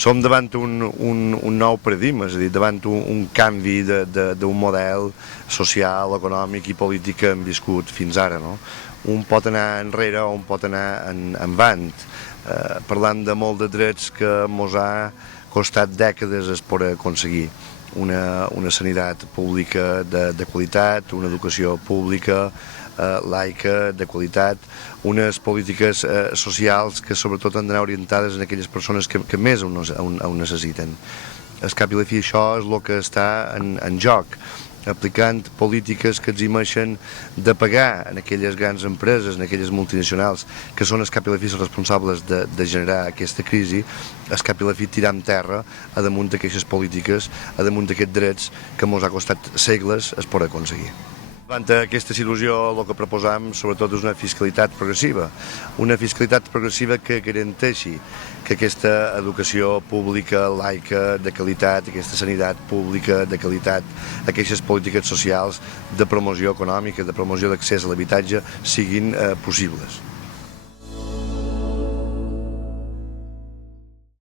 som davant un nou paradigma, és a dir, davant un canvi d'un model social, econòmic i polític que hem viscut fins ara, no? Un pot anar enrere o un pot anar endavant. Parlant de molt de drets que mos ha costat dècades es poder aconseguir. Una sanitat pública de qualitat, una educació pública laica, de qualitat, unes polítiques socials que sobretot han d'anar orientades en aquelles persones que més ho necessiten. Al cap i a la fi això és el que està en joc, aplicant polítiques que eximeixen de pagar en aquelles grans empreses, en aquelles multinacionals, que són al cap i a la fi els responsables de generar aquesta crisi, al cap i a la fi tirar en terra a damunt d'aquestes polítiques, a damunt d'aquests drets que ens ha costat segles es poder aconseguir. Davant aquesta situació el que proposam sobretot és una fiscalitat progressiva que garanteixi que aquesta educació pública, laica, de qualitat, aquesta sanitat pública de qualitat, aquestes polítiques socials de promoció econòmica, de promoció d'accés a l'habitatge siguin possibles.